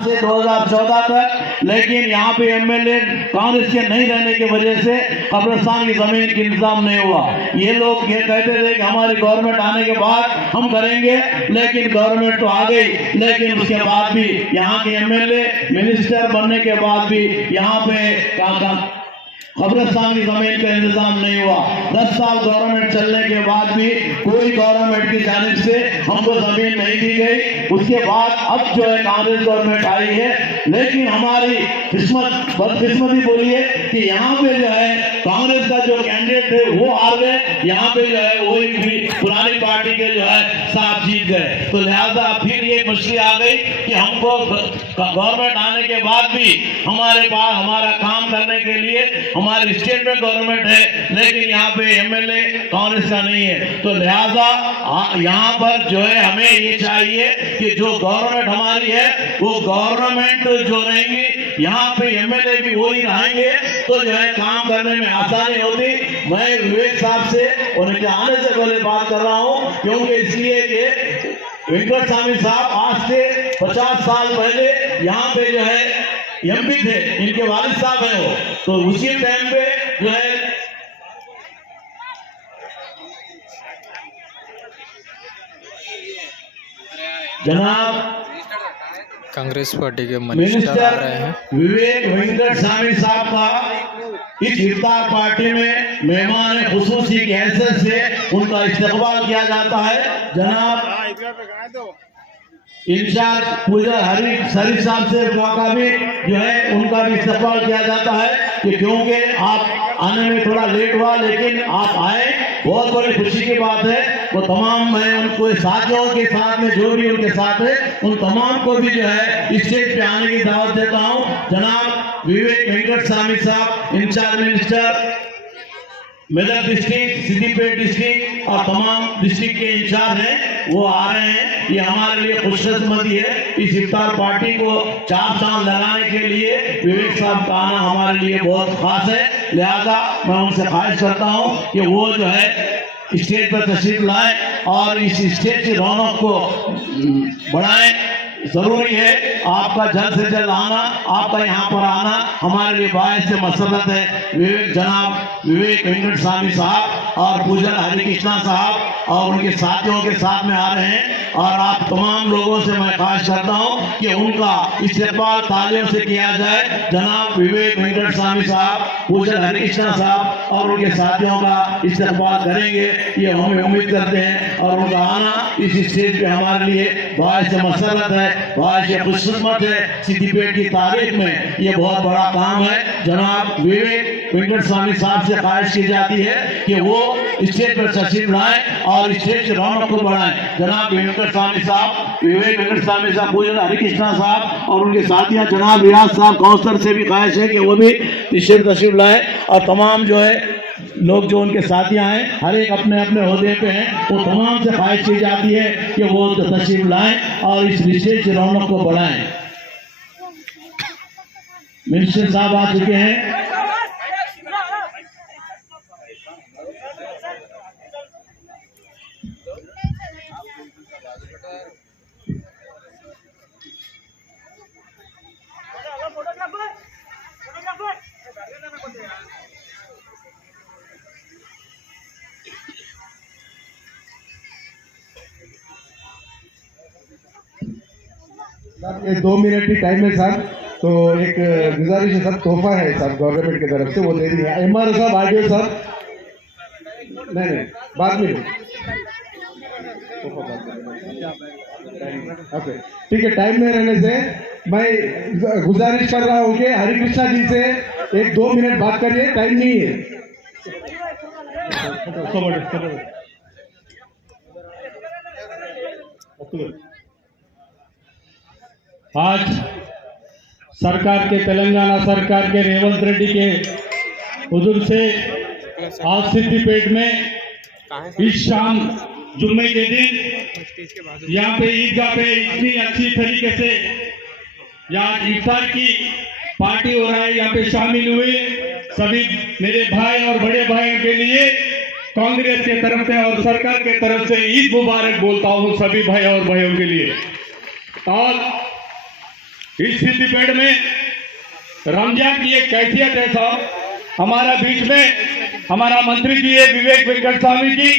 से 2014 तक, लेकिन यहाँ पे एमएलए कांग्रेस के नहीं रहने की वजह से कब्रिस्तान की जमीन का इंतजाम नहीं हुआ। ये लोग ये कहते थे कि हमारी गवर्नमेंट आने के बाद हम करेंगे, लेकिन गवर्नमेंट तो आ गई, लेकिन उसके बाद भी यहाँ के एमएलए मिनिस्टर बनने के बाद भी यहाँ पे कब्रिस्तान की जमीन का इंतजाम नहीं हुआ। 10 साल गवर्नमेंट चलने के बाद भी कोई गवर्नमेंट की जानिब से हमको जमीन नहीं दी गई। उसके बाद अब जो है कांग्रेस गवर्नमेंट आई है, लेकिन हमारी बदकिस्मती बोलिए कि यहाँ पे जो है कांग्रेस का जो कैंडिडेट थे वो हार गए, यहाँ पे जो है वो भी पुरानी पार्टी के जो है साथ जीत गए। तो लिहाजा फिर ये मुश्किल आ गई कि हमको गवर्नमेंट आने के बाद भी हमारे पास हमारा काम करने के लिए हमारे स्टेट में गवर्नमेंट है, लेकिन यहाँ पे एमएलए कांग्रेस का नहीं है। तो लिहाजा यहाँ पर जो है हमें ये चाहिए कि जो गवर्नमेंट हमारी है वो गवर्नमेंट जो रहेंगी, यहाँ पे एमएलए भी वही रहेंगे, तो जो है काम करने में आसानी होती। मैं विवेक साहब से उनके आने से पहले बात कर रहा हूँ, क्योंकि इसलिए कि वेंकट स्वामी साहब आज से 50 साल पहले यहाँ पे जो है एमपी थे, इनके वालिद साहब है वो, तो उसी टाइम पे जो है जनाब कांग्रेस पार्टी के मिनिस्टर आ रहे हैं। विवेक वेंकट स्वामी साहब का इस इफ्तार पार्टी में मेहमान खुसूसी की हैसियत से उनका इस्तेकबाल किया जाता है। जनाब इंचार्ज पूजा हरी साहब से का भी जो है उनका भी इस्तेकबाल किया जाता है कि क्योंकि आप आने में थोड़ा लेट हुआ, लेकिन आप आए, बहुत बड़ी खुशी की बात है। वो तमाम मैं उनको साथियों के साथ में जो भी उनके साथ है उन तमाम को भी जो है स्टेज पे आने की दावत देता हूँ। जनाब विवेक वेंकट स्वामी साहब incharge minister Medak district, Siddipet district और तमाम डिस्ट्रिक्ट के इंचार्ज हैं, वो आ रहे हैं। ये हमारे लिए खुशकिस्मती है। इस इफ्तार पार्टी को चार चांद लगाने के लिए विवेक साहब का आना हमारे लिए बहुत खास है। लिहाजा मैं उनसे ख्वाहिश करता हूँ कि वो जो है स्टेज पर तशरीफ लाए और इस स्टेज की रौनक को बढ़ाएं। जरूरी है आपका जल्द से जल्द आना, आपका यहाँ पर आना हमारे लिए बायस से मसरत है। जनाब विवेक वेंकट स्वामी साहब और पूजन हरिकृष्णा साहब और उनके साथियों के साथ में आ रहे हैं, और आप तमाम लोगों से मैं ख्वाहिश करता हूं कि उनका इस्तेकबाल तालियों से किया जाए। जनाब विवेक वेंकट स्वामी साहब, पूजन हरिकृष्णा साहब और उनके साथियों का इस्तेकबाल करेंगे, ये हम उम्मीद करते हैं। और उनका आना इस स्टेज पे हमारे लिए बायस से मसरत है, बायस से खुशकिस्मत है। सिद्दीपेट की तारीख में ये बहुत बड़ा काम है। जनाब विवेक वेंकट स्वामी साहब से ख्वाहिश की जाती है कि वो स्टेज पर तशरीफ लाएं और स्टेज की रौनक को बढ़ाएं। जनाब वेंकट स्वामी साहब, विवेक वेंकट स्वामी साहब, पूजन हरिकृष्णा साहब और उनके साथियां जनाब रियाज साहब काउंसलर से भी ख्वाहिश है कि वो भी स्टेज पर तशरीफ लाएं, और तमाम जो है लोग जो उनके साथियां हैं हर एक अपने अपने ओहदे पे हैं, वो तमाम से ख्वाहिश की जाती है कि वो तशरीफ लाएं और इस स्टेज की रौनक को बढ़ाएं। मिनिस्टर साहब आ चुके हैं। ये 2 मिनट की टाइम है सर, तो एक गुजारिश है सर, तोहफा है सर गवर्नमेंट की तरफ से, वो दे देंगे। एमआर साहब आगे सर, नहीं बाद में ओके ठीक है। टाइम में रहने से मैं गुजारिश कर रहा हूँ कि हरिकृष्णा जी से 1-2 मिनट बात करिए, टाइम नहीं है। आज सरकार के तेलंगाना सरकार के रेवंत रेड्डी के हुजूर से आज सिद्दीपेट में इस शाम जुम्मे के दिन यहाँ पे ईदगाह पे इतनी अच्छी तरीके से यहाँ इफ्तार की पार्टी हो रहा है, यहाँ पे शामिल हुए सभी मेरे भाई और बड़े भाइयों के लिए कांग्रेस के तरफ से और सरकार के तरफ से ईद मुबारक बोलता हूँ सभी भाई और भाइयों के लिए। और इस सिद्धिपेट में रमजान की एक कैफियत है साहब। हमारा बीच में हमारा मंत्री जी है विवेक वेंकट स्वामी जी,